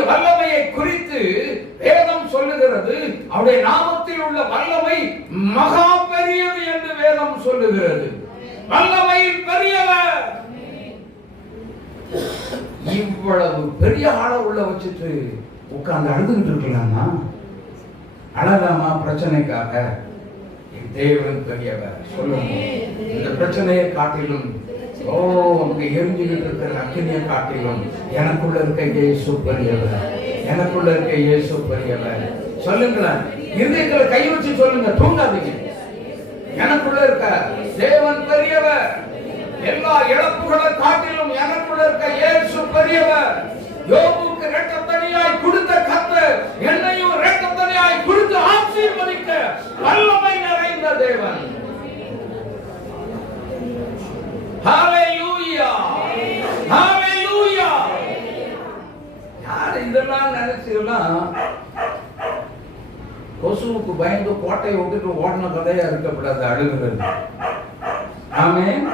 அவருடைய வல்லமையை குறித்து வேதம் சொல்லுகிறது. அவருடைய நாமத்தில் உள்ள வல்லமை மகா பெரியது என்று வேதம் சொல்லுகிறது. வல்லமை பெரியவர். இவ்வளவு பெரிய ஆள உள்ள வச்சுட்டு உட்கார்ந்து அழுதுகிட்டு இருக்கலாமா? அழலாமா? பிரச்சனைக்காக? தேவன் பெரியவர். சொல்லுங்க, இந்த பிரச்சனையை காட்டிலும் அங்க எரிஞ்சுக்கிட்டு இருக்கிற அக்கினியை காட்டிலும் எனக்குள்ள இருக்க இயேசு பெரியவர். எனக்குள்ள இருக்க இயேசு பெரியவர். சொல்லுங்களேன், இருதயத்துல கை வச்சு சொல்லுங்க, தூங்காதீங்க. எனக்குள்ள இருக்க தேவன் பெரியவர். எல்லா இழப்புகளை காட்டிலும் எனக்குள்ள இருக்க இயேசு பெரியவர். யோபுக்கு இரட்டத்தனியாய் கொடுத்த கர்த்தர் என்னையும் இரட்டத்தனியாய் கொடுத்து ஆசீர்வதிக்க வல்லமை நிறைந்த தேவன். ஹalleluya, ஹalleluya. யார் இதெல்லாம் நினைச்சீங்கன்னா கொசுவுக்கு பயந்து கோட்டையை விட்டுட்டு ஓடின கதையா இருக்கப்படாது அழுகிறது. ஆமென்.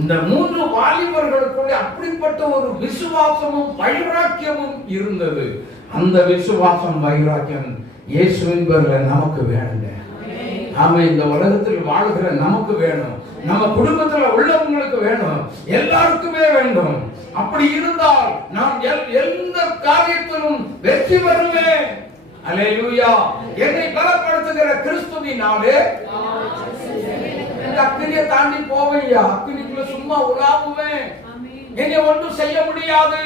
இந்த 3 வாலிபர்களுக்குள்ள அப்படிப்பட்ட ஒரு விசுவாசமும் வைராக்கியமும் இருந்தது. அந்த விசுவாசம் வைராக்கியம் இயேசுவின் பேரில் நமக்கு வேணுங்க. ஆமென். இந்த உலகத்தில் வாழ்கிற நமக்கு வேணும், நம்ம குடும்பத்தில் உள்ளவங்களுக்கு வேணும், எல்லாருக்குமே வேண்டும். அப்படி இருந்தால் நாம் எந்த காரியத்திலும் வெற்றி பெறுவேன். அல்லேலூயா. என்னை பலப்படுத்துகிற கிறிஸ்துவினாலே அக்கினியை தாண்டி போவையா, அக்கினிக்குள்ள சும்மா உலாவுவேன், என்னை ஒன்றும் செய்ய முடியாது.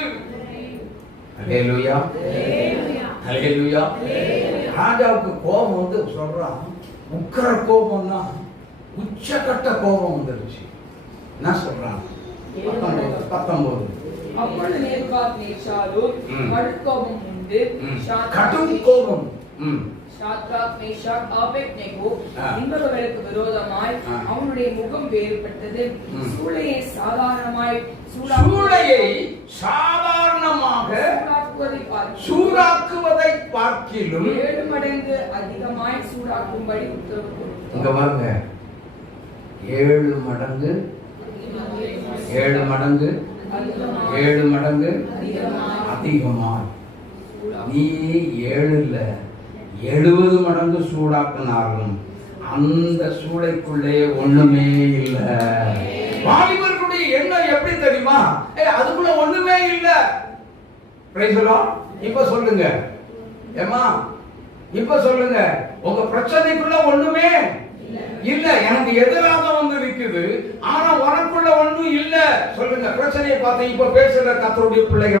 அல்லேலூயா, அல்லேலூயா. ராஜாவுக்கு கோபம் வந்து சொல்றான், உக்கிர கோபம்னா உச்சக்கட்ட கோபம் வந்துருச்சு. என்ன சொல்றான்? 19. அப்பொழுது நேபுகாத்நேச்சாருக்கு கடுங்கோபம் உண்டு. கடுங்கோபம். சாத்ராக், மேஷாக், ஆபேத்நேகோ என்பவர்களுக்கு விரோதமாய் அவனுடைய முகம் வேறுபட்டது. சூளையை சாதாரணமாக சூடாக்குவதை பார்க்கிலும் 7 மடங்கு அதிகமாய் சூடாக்கும்படி உத்தரவு. இங்க பாருங்க, 7 மடங்கு 7 மடங்கு 7 மடங்கு அதிகமாய். நீ 7 இல்ல 70 மடங்கு சூடாக்கினாலும் அந்த சூளைக்குள்ளே ஒண்ணுமே இல்லை. வாலிபர்களுடைய எண்ணம் எப்படி தெரியுமா? அதுக்குள்ள ஒண்ணுமே இல்லை. இப்ப சொல்லுங்க ஏமா, இப்ப சொல்லுங்க, உங்க பிரச்சனைக்குள்ள ஒண்ணுமே இல்ல. எனக்கு எதிராக வந்து நிக்குது, ஆனா உனக்குள்ள ஒண்ணும் இல்ல. சொல்லுங்க, பிரச்சனையை பார்த்து இப்ப பேசுற கர்த்தருடைய பிள்ளைகள்